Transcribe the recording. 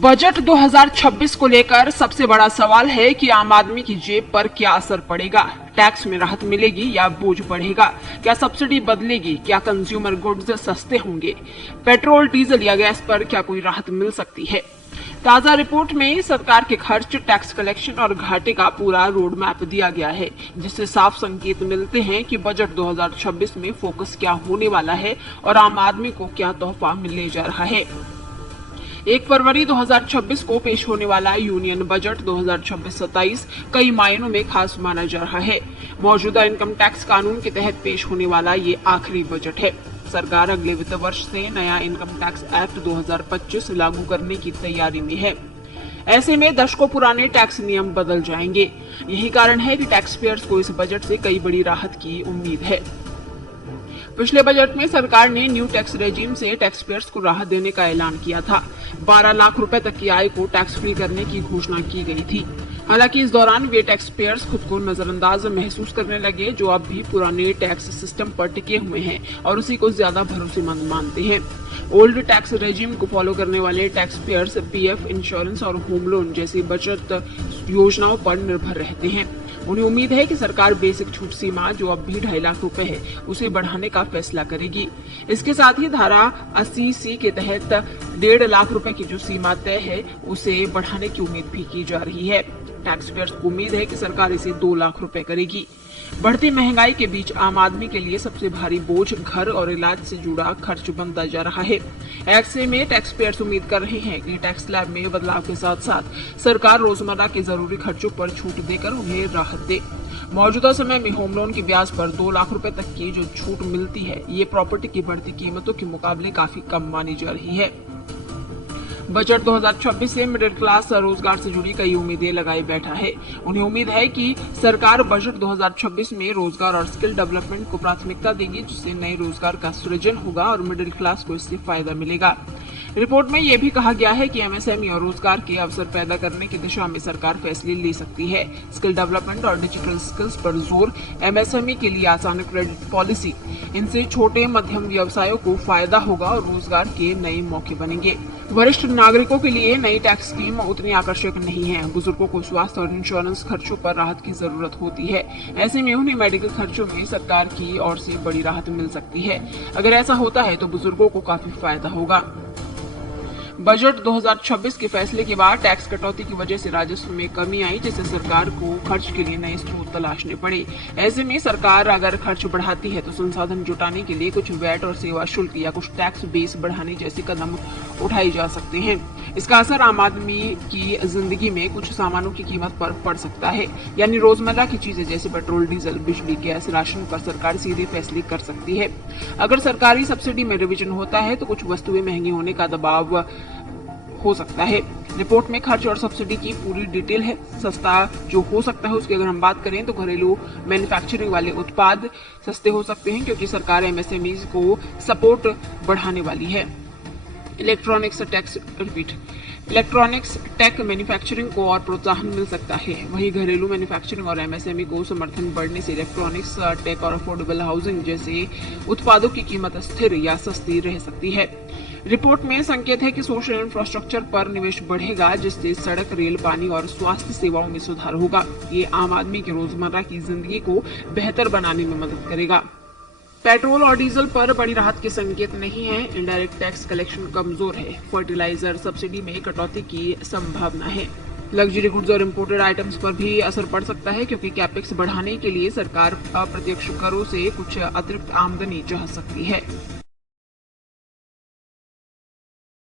Budget 2026 को लेकर सबसे बड़ा सवाल है कि आम आदमी की जेब पर क्या असर पड़ेगा। टैक्स में राहत मिलेगी या बोझ बढ़ेगा? क्या सब्सिडी बदलेगी? क्या कंज्यूमर गुड्स सस्ते होंगे? पेट्रोल, डीजल या गैस पर क्या कोई राहत मिल सकती है? ताजा रिपोर्ट में सरकार के खर्च, टैक्स कलेक्शन और घाटे का पूरा रोड मैप दिया गया है, जिससे साफ संकेत मिलते हैं कि बजट 2026 में फोकस क्या होने वाला है और आम आदमी को क्या तोहफा मिलने जा रहा है। 1 फरवरी 2026 को पेश होने वाला यूनियन बजट 2026-27 कई मायनों में खास माना जा रहा है। मौजूदा इनकम टैक्स कानून के तहत पेश होने वाला ये आखिरी बजट है। सरकार अगले वित्त वर्ष से नया इनकम टैक्स एक्ट 2025 लागू करने की तैयारी में है। ऐसे में दशकों पुराने टैक्स नियम बदल जाएंगे। यही कारण है कि टैक्स पेयर्स को इस बजट से कई बड़ी राहत की उम्मीद है। पिछले बजट में सरकार ने न्यू टैक्स रेजिम से टैक्स पेयर्स को राहत देने का ऐलान किया था। 12 लाख रुपए तक की आय को टैक्स फ्री करने की घोषणा की गई थी। हालांकि इस दौरान वे टैक्स पेयर्स खुद को नजरअंदाज महसूस करने लगे, जो अब भी पुराने टैक्स सिस्टम पर टिके हुए हैं और उसी को ज्यादा भरोसेमंद मानते हैं। ओल्ड टैक्स रेजिम को फॉलो करने वाले टैक्स पेयर्स पीएफ, इंश्योरेंस और होम लोन जैसी बचत योजनाओं पर निर्भर रहते हैं। उन्हें उम्मीद है कि सरकार बेसिक छूट सीमा, जो अब भी 2.5 लाख रुपए है, उसे बढ़ाने का फैसला करेगी। इसके साथ ही धारा 80C के तहत 1.5 लाख रुपए की जो सीमा तय है, उसे बढ़ाने की उम्मीद भी की जा रही है। टैक्स पेयर्स को उम्मीद है कि सरकार इसे 2 लाख रुपए करेगी। बढ़ती महंगाई के बीच आम आदमी के लिए सबसे भारी बोझ घर और इलाज से जुड़ा खर्च बनता जा रहा है। ऐसे में टैक्स पेयर्स उम्मीद कर रहे हैं कि टैक्स स्लैब में बदलाव के साथ साथ सरकार रोजमर्रा के जरूरी खर्चों पर छूट देकर उन्हें राहत दे। मौजूदा समय में होम लोन की ब्याज पर 2 लाख रुपए तक की जो छूट मिलती है, ये प्रॉपर्टी की बढ़ती कीमतों के मुकाबले काफी कम मानी जा रही है। बजट 2026 से मिडिल क्लास रोजगार से जुड़ी कई उम्मीदें लगाए बैठा है। उन्हें उम्मीद है कि सरकार बजट 2026 में रोजगार और स्किल डेवलपमेंट को प्राथमिकता देगी, जिससे नए रोजगार का सृजन होगा और मिडिल क्लास को इससे फायदा मिलेगा। रिपोर्ट में यह भी कहा गया है कि एमएसएमई और रोजगार के अवसर पैदा करने की दिशा में सरकार फैसले ले सकती है। स्किल डेवलपमेंट और डिजिटल स्किल्स पर जोर, एमएसएमई के लिए आसान क्रेडिट पॉलिसी, इनसे छोटे मध्यम व्यवसायों को फायदा होगा और रोजगार के नए मौके बनेंगे। वरिष्ठ नागरिकों के लिए नई टैक्स स्कीम उतनी आकर्षक नहीं है। बुजुर्गों को स्वास्थ्य और इंश्योरेंस खर्चों पर राहत की जरूरत होती है। ऐसे में उन्हें मेडिकल खर्चों में सरकार की ओर से बड़ी राहत मिल सकती है। अगर ऐसा होता है तो बुजुर्गों को काफी फायदा होगा। बजट 2026 के फैसले के बाद टैक्स कटौती की वजह से राजस्व में कमी आई, जिससे सरकार को खर्च के लिए नए स्रोत तलाशने पड़े। ऐसे में सरकार अगर खर्च बढ़ाती है तो संसाधन जुटाने के लिए कुछ वैट और सेवा शुल्क या कुछ टैक्स बेस बढ़ाने जैसे कदम उठाए जा सकते हैं। इसका असर आम आदमी की जिंदगी में कुछ सामानों की कीमत पर पड़ सकता है, यानी रोजमर्रा की चीजें जैसे पेट्रोल, डीजल, बिजली, गैस, राशन पर सरकार सीधे फैसले कर सकती है। अगर सरकारी सब्सिडी में रिवीजन होता है तो कुछ वस्तुएं महंगी होने का दबाव हो सकता है। रिपोर्ट में खर्च और सब्सिडी की पूरी डिटेल है। सस्ता जो हो सकता है उसकी अगर हम बात करें तो घरेलू मैन्युफैक्चरिंग वाले उत्पाद सस्ते हो सकते हैं, क्योंकि सरकार एमएसएमई को सपोर्ट बढ़ाने वाली है। इलेक्ट्रॉनिक्स टेक मैन्युफैक्चरिंग को और प्रोत्साहन मिल सकता है। वहीं घरेलू मैन्युफैक्चरिंग और एमएसएमई को समर्थन बढ़ने से इलेक्ट्रॉनिक्स टेक और अफोर्डेबल हाउसिंग जैसे उत्पादों की कीमत स्थिर या सस्ती रह सकती है। रिपोर्ट में संकेत है कि सोशल इंफ्रास्ट्रक्चर पर निवेश बढ़ेगा, जिससे सड़क, रेल, पानी और स्वास्थ्य सेवाओं में सुधार होगा। ये आम आदमी की रोजमर्रा की जिंदगी को बेहतर बनाने में मदद करेगा। पेट्रोल और डीजल पर बड़ी राहत के संकेत नहीं है। इनडायरेक्ट टैक्स कलेक्शन कमजोर है। फर्टिलाइजर सब्सिडी में कटौती की संभावना है। लग्जरी गुड्स और इम्पोर्टेड आइटम्स पर भी असर पड़ सकता है, क्योंकि कैपेक्स बढ़ाने के लिए सरकार अप्रत्यक्ष करों से कुछ अतिरिक्त आमदनी चाह सकती है।